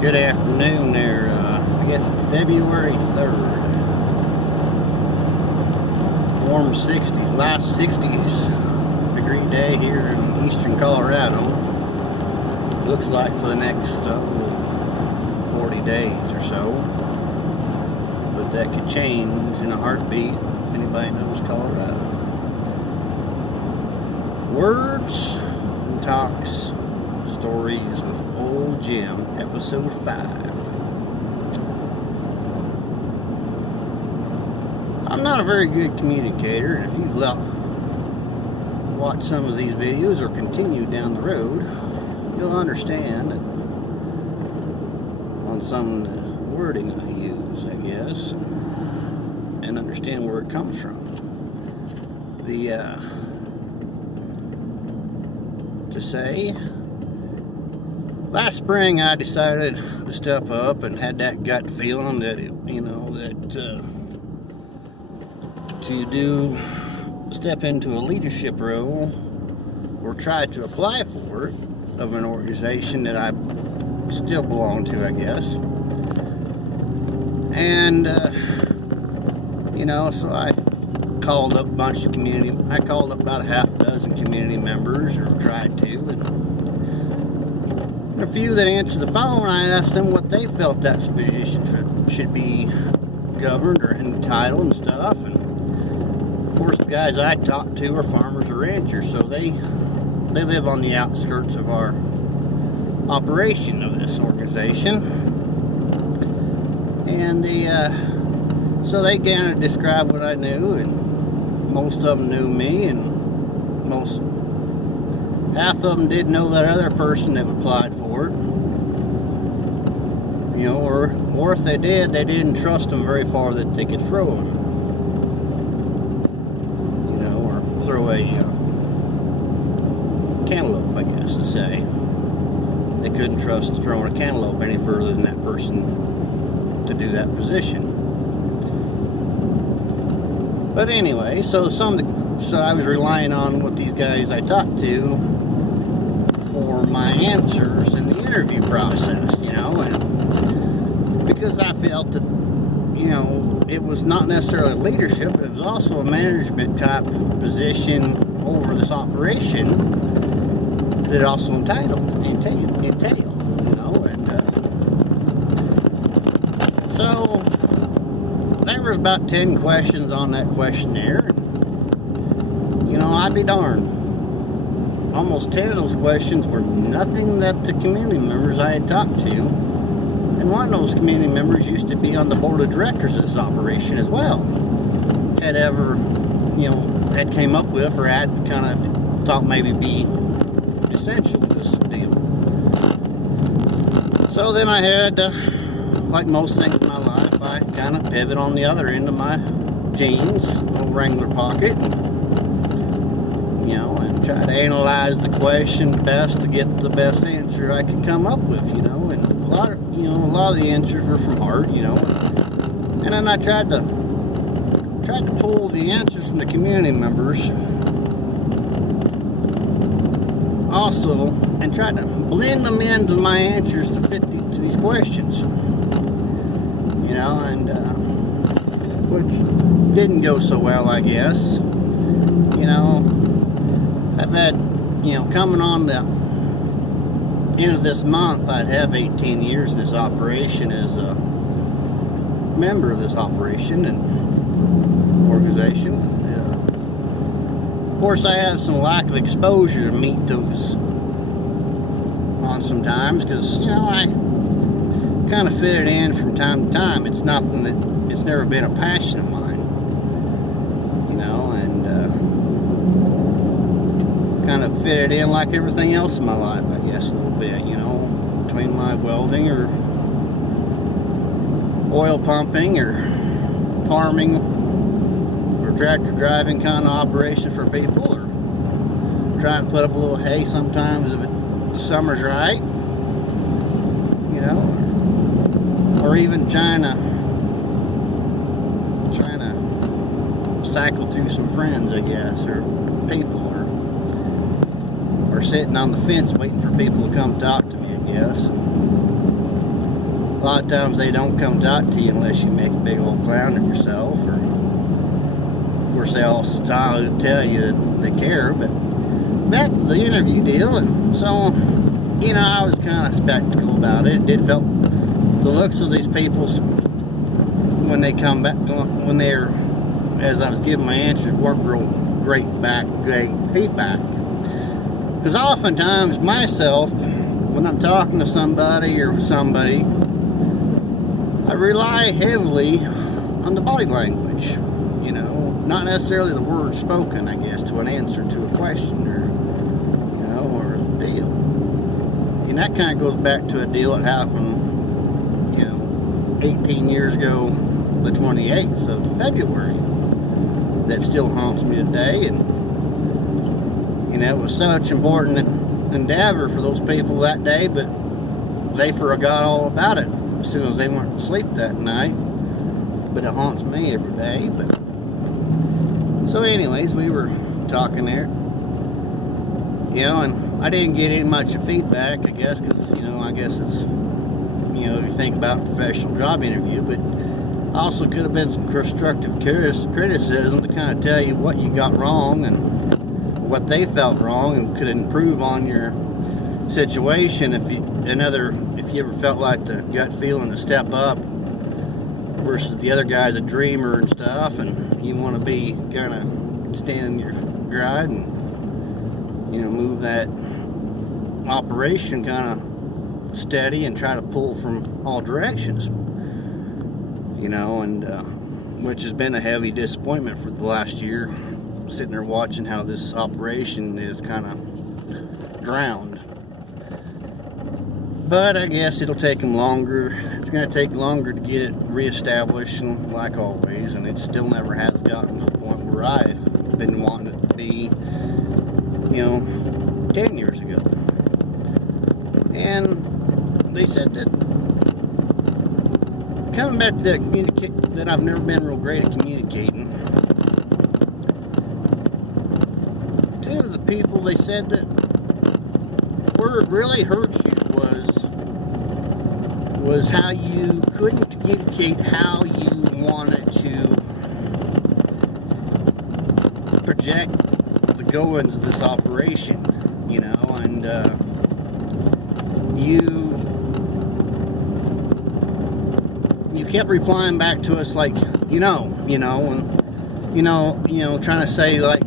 Good afternoon there. I guess it's February 3rd. Warm 60s, last 60s degree day here in eastern Colorado. Looks like for the next 40 days or so. But that could change in a heartbeat if anybody knows Colorado. Words and Talks, Stories with Old Jim, episode 5. I'm not a very good communicator, and if you've watched some of these videos or continue down the road, you'll understand on some of the wording I use, I guess, and understand where it comes from. Last spring I decided to step up and had that gut feeling that step into a leadership role or try to apply for it of an organization that I still belong to, I guess. And so I called up a bunch of I called up about a half dozen community members, or tried to, and a few that answered the phone, I asked them what they felt that position should be governed or entitled and stuff. And of course, the guys I talked to are farmers or ranchers, so they live on the outskirts of our operation of this organization. And so they kind of described what I knew, and most of them knew me, and half of them didn't know that other person that applied for it. Or if they did, they didn't trust them very far that they could throw them. Or throw a cantaloupe, I guess to say. They couldn't trust throwing a cantaloupe any further than that person to do that position. But anyway, so I was relying on what these guys I talked to for my answers in the interview process, and because I felt that, it was not necessarily leadership, it was also a management type position over this operation that also entailed, so there was about 10 questions on that questionnaire. I'd be darned. Almost 10 of those questions were nothing that the community members I had talked to. And one of those community members used to be on the board of directors of this operation as well. Had came up with, or had kind of thought maybe be essential to this deal. So then I had, like most things in my life, I kind of pivot on the other end of my jeans, little Wrangler pocket, and try to analyze the question best to get the best answer I could come up with, and a lot of the answers were from heart, and then I tried to pull the answers from the community members also, and tried to blend them into my answers to fit to these questions, which didn't go so well, I guess. I've had, coming on the end of this month, I'd have 18 years in this operation as a member of this operation and organization. Of course, I have some lack of exposure to meet those on sometimes, because, I kind of fit it in from time to time. It's nothing it's never been a passion of mine, and kind of fit it in like everything else in my life, I guess, a little bit, between my welding or oil pumping or farming or tractor driving kind of operation for people, or trying to put up a little hay sometimes if the summer's right, or even trying to cycle through some friends, I guess, or people, or sitting on the fence waiting for people to come talk to me, I guess. a lot of times they don't come talk to you unless you make a big old clown of yourself, or of course they also tell you that they care. But back to the interview deal, and so, you know, I was kind of skeptical about it. It did felt the looks of these people when they come back, when they're, as I was giving my answers, weren't real great feedback. Because oftentimes myself, when I'm talking to somebody, I rely heavily on the body language, you know, not necessarily the words spoken, I guess, to an answer to a question, or, you know, or a deal. And that kind of goes back to a deal that happened, you know, 18 years ago, the 28th of February, that still haunts me today. And, you know, it was such an important endeavor for those people that day, but they forgot all about it as soon as they went to sleep that night. But it haunts me every day. But so anyways, we were talking there, you know, and I didn't get any much of feedback, I guess, because, you know, I guess it's, you know, if you think about a professional job interview, but also could have been some constructive criticism to kind of tell you what you got wrong and what they felt wrong, and could improve on your situation if you ever felt like the gut feeling to step up versus the other guy's a dreamer and stuff, and you want to be kind of stand in your stride and, you know, move that operation kind of steady and try to pull from all directions, you know, and which has been a heavy disappointment for the last year, sitting there watching how this operation is kind of drowned. But I guess it'll take them longer. It's going to take longer to get it reestablished, and like always, and it still never has gotten to the point where I've been wanting it to be, you know, 10 years ago. And they said that, coming back to that I've never been real great at communicating. Two of the people, they said that where it really hurt you was how you couldn't communicate how you wanted to project the goings of this operation, you know, and you kept replying back to us like, you know, and trying to say, like,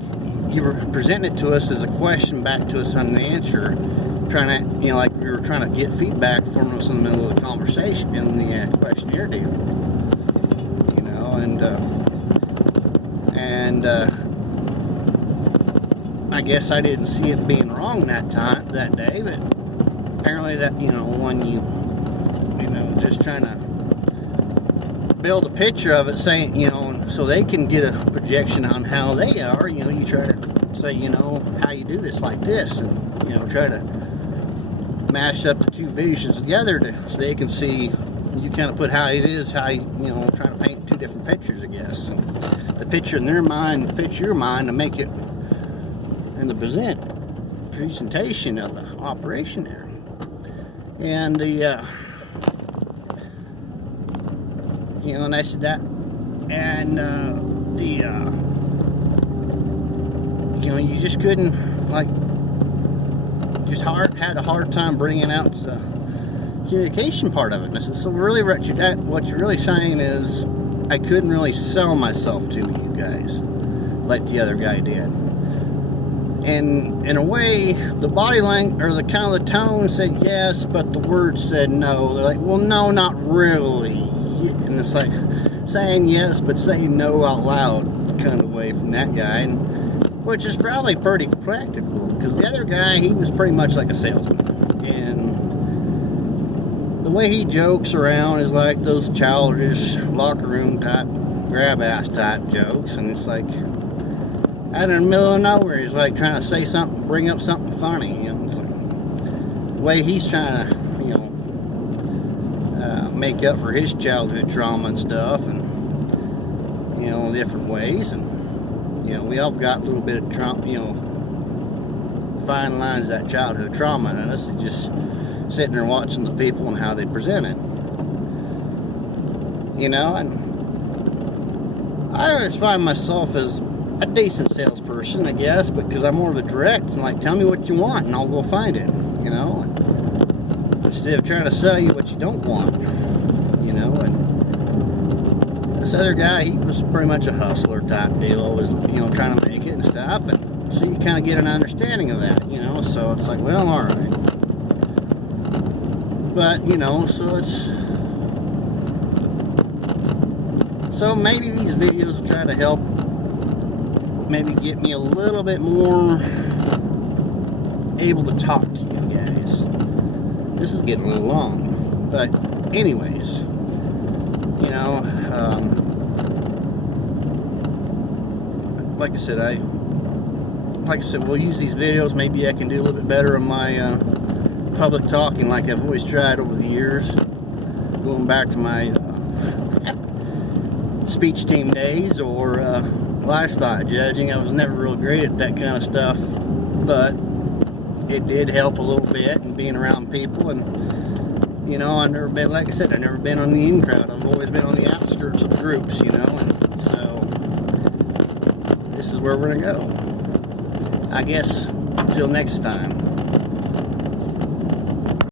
you were presenting it to us as a question back to us on the answer, trying to, you know, like we were trying to get feedback from us in the middle of the conversation in the questionnaire deal, you know, and I guess I didn't see it being wrong that day, but apparently that, you know, when you know, just trying to build a picture of it, saying, you know, so they can get a projection on how they are, you know, you try to say, you know, how you do this like this, and, you know, try to mash up the two visions together so they can see, you kind of put how it is, how you know, trying to paint two different pictures, I guess, and the picture in their mind, the picture in your mind, to make it in the presentation of the operation there. And the you know, and I said that, and you know, you just couldn't, like, had a hard time bringing out the communication part of it. And I said, so really what you're really saying is I couldn't really sell myself to you guys like the other guy did. And in a way, the body language, or the kind of the tone, said yes, but the words said no. They're like, well, no, not really. And it's like saying yes but saying no out loud kind of way from that guy, and which is probably pretty practical, because the other guy, he was pretty much like a salesman, and the way he jokes around is like those childish locker room type grab ass type jokes, and it's like out in the middle of nowhere he's like trying to say something, bring up something funny, you know. It's like the way he's trying to, you know, make up for his childhood trauma and stuff, and, you know, different ways. And, you know, we all got a little bit of trauma, you know, fine lines of that childhood trauma in us, just sitting there watching the people and how they present it. you know, and I always find myself as a decent salesperson, I guess, because I'm more of a direct and like, tell me what you want and I'll go find it, you know, instead of trying to sell you what you don't want, you know. And this other guy, he was pretty much a hustler type deal, always, you know, trying to make it and stuff, and so you kind of get an understanding of that, you know. So it's like, well, all right, but you know, so maybe these videos will try to help maybe get me a little bit more able to talk to you guys. This is getting a little long, but anyways, you know, like I said, we'll use these videos. Maybe I can do a little bit better on my public talking like I've always tried over the years, going back to my speech team days or livestock judging. I was never real great at that kind of stuff, but it did help a little bit, and being around people. And you know, I've never been, like I said, I've never been on the in crowd. I've always been on the outskirts of the groups, you know. And so this is where we're gonna go, I guess. Until next time.